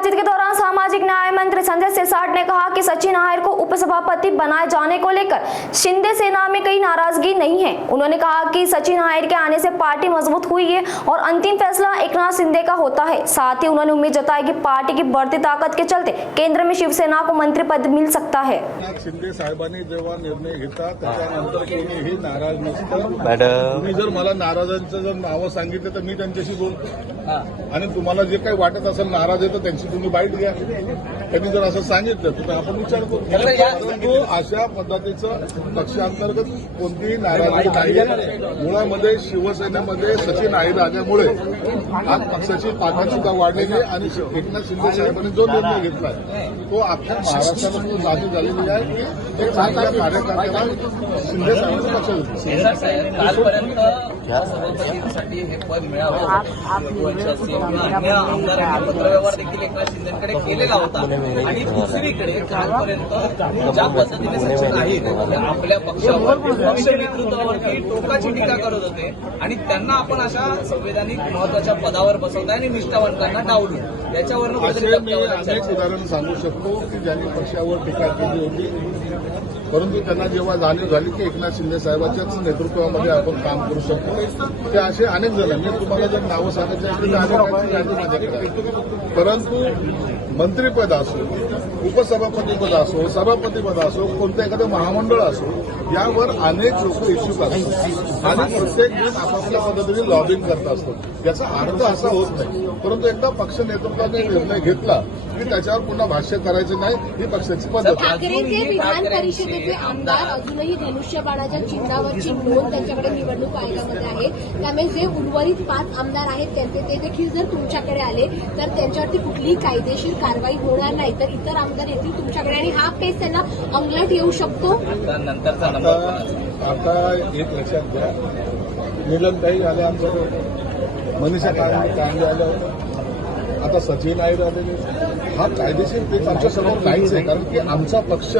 बातचीत के दौरान सामाजिक न्याय मंत्री संजय सिरसाट ने कहा कि सचिन आहिर को उपसभापति बनाए जाने को लेकर शिंदे सेना में कोई नाराजगी नहीं है। उन्होंने कहा कि सचिन आहिर के आने से पार्टी मजबूत हुई है और अंतिम फैसला एकनाथ शिंदे का होता है। साथ ही उन्होंने उम्मीद जताई कि पार्टी की बढ़ती ताकत के चलते केंद्र में शिवसेना को मंत्री पद मिल सकता है। शिंदे साहेबांनी जेव्हा निर्णय घेतला त्याच्यानंतर कोणीही नाराज नसतं। तुम्ही जर मला नाराजांचं जर नावं सांगितलं तर मी त्यांच्याशी बोलतो आणि तुम्हाला जे काही वाटत असेल नाराज आहे तर त्यांची तुम्ही बाईट घ्या। त्यांनी जर असं सांगितलं तर आपण विचार करू। परंतु अशा पद्धतीचं पक्षांतर्गत कोणतीही नाराजी नाही। मुळामध्ये शिवसेनेमध्ये सचिन आहिर आल्यामुळे आज पक्षाची ताकद सुद्धा वाढलेली आहे आणि एकनाथ शिंदे साहेबांनी जो निर्णय घेतलाय तो अख्ख्या महाराष्ट्राला लागू झालेली आहे की एक चांगल्या कार्यकर्त्याला शिंदे साहेबांनी पक्ष घेतला। कालपर्यंत सभापतींसाठी हे पद मिळावं अन्य आमदारांनी पत्रव्यवहार देखील एकनाथ शिंदेकडे केलेला होता आणि दुसरीकडे कालपर्यंत ज्या पद्धतीने सचिन आहिर आपल्या पक्षावर पक्ष नेतृत्वावरती टोकाची टीका करत होते आणि त्यांना आपण अशा संवैधानिक महत्वाच्या पदावर बसवताय आणि निष्ठावंतांना डावलून याच्यावरून अनेक उदाहरण सांगू शकतो की ज्यांनी पक्षावर टीका केली होती परंतु त्यांना जेव्हा जाणीव झाली की एकनाथ शिंदे साहेबांच्याच नेतृत्वामध्ये आपण काम करू शकतो ते असे अनेक जण मी तुम्हाला जर नावं सांगायची असतील तर अनेक यादी माझ्याकडे। परंतु मंत्रिपद असो उपसभापतीपद असो सभापतीपद असो कोणतं एखादं महामंडळ असो यावर अनेक लोक इच्छुक असतात आणि प्रत्येक जण आपापल्या पद्धतीने लॉबिंग करत असतो। याचा अर्थ असा होत नाही परंतु एकदा पक्ष नेतृत्वाने निर्णय घेतला की त्याच्यावर पुन्हा भाष्य करायचं नाही ही पक्षाची पद्धत आहे। ठाकरेंचे विधान परिषदेचे आमदार अजूनही धनुष्यबाणाच्या चिन्हावरची नोंद त्यांच्याकडे निवडणूक आयोगामध्ये आहे। त्यामुळे जे उर्वरित 5 आमदार आहेत त्यांचे ते देखील जर तुमच्याकडे आले तर त्यांच्यावरती कुठलीही कायदेशीर कारवाई होणार नाही तर इतर आमदार येतील तुमच्याकडे आणि हा पेच त्यांना अंगलट येऊ शकतो। आता एक लक्षात घ्या निलमताई आल्या आमच्याकडे मनीषा कांदे आल्या आता सचिन आहिर आलेले हा कायदेशीर पेच आमच्या समोर नाहीच आहे कारण की आमचा पक्ष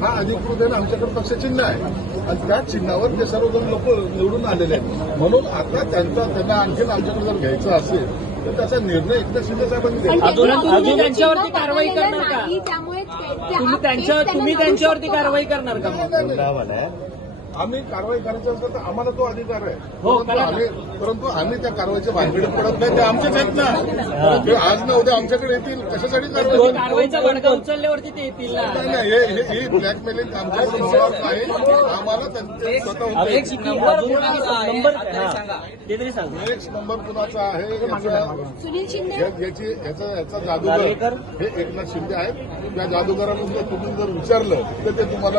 हा अधिकृत आहे आमच्याकडे पक्ष चिन्ह आहे आणि त्या चिन्हावर ते सर्वजण लोक निवडून आलेले आहेत म्हणून आता त्यांना आणखीन आमच्याकडे जर घ्यायचं असेल तर त्याचा निर्णय एकनाथ शिंदे साहेबांनी घेतला। अजून त्यांच्यावरती कारवाई करणार का तुम्ही त्यांच्यावरती कारवाई करणार का? आम्ही कारवाई करायचं असेल तर आम्हाला तो अधिकार आहे परंतु आम्ही त्या कारवाईच्या भानगडीत पडत नाही ते आमचेच आहेत ना ते आज न उद्या आमच्याकडे येतील कशासाठी कारवाईचा बडगा उचलल्यावरती ते येतील ना ही ब्लॅकमेलिंग आमच्याकडून होणार नाही आम्हाला त्यांचे स्वतः एक नंबर कुणाचा आहे सुनील शिंदे याचा जादूगर हे एकनाथ शिंदे आहेत त्या जादूगराला तुम्ही जर विचारलं तर ते तुम्हाला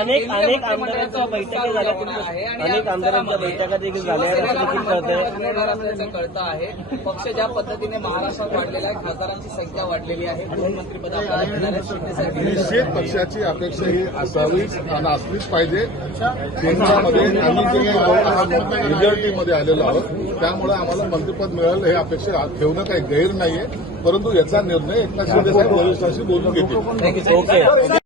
अनेक आमदारांच्या बैठका झाल्या अनेक आमदारांच्या बैठका देखील झाल्या असल्याचं कळतं आहे। पक्ष ज्या पद्धतीने महाराष्ट्रात वाढलेला आहे खासदारांची संख्या वाढलेली आहे गृहमंत्रीपद आपल्याला घेणार आहेत शिंदे साहेब निश्चित पक्षाची अपेक्षा ही असावीच आणि असलीच पाहिजे। केंद्रामध्ये आम्ही जे मेजॉरिटीमध्ये आलेलो आहोत त्यामुळे आम्हाला मंत्रिपद मिळेल हे अपेक्षा ठेवणं काही गैर नाहीये परंतु याचा निर्णय एकनाथ शिंदे साहेब वरिष्ठांशी बोलून घेतील।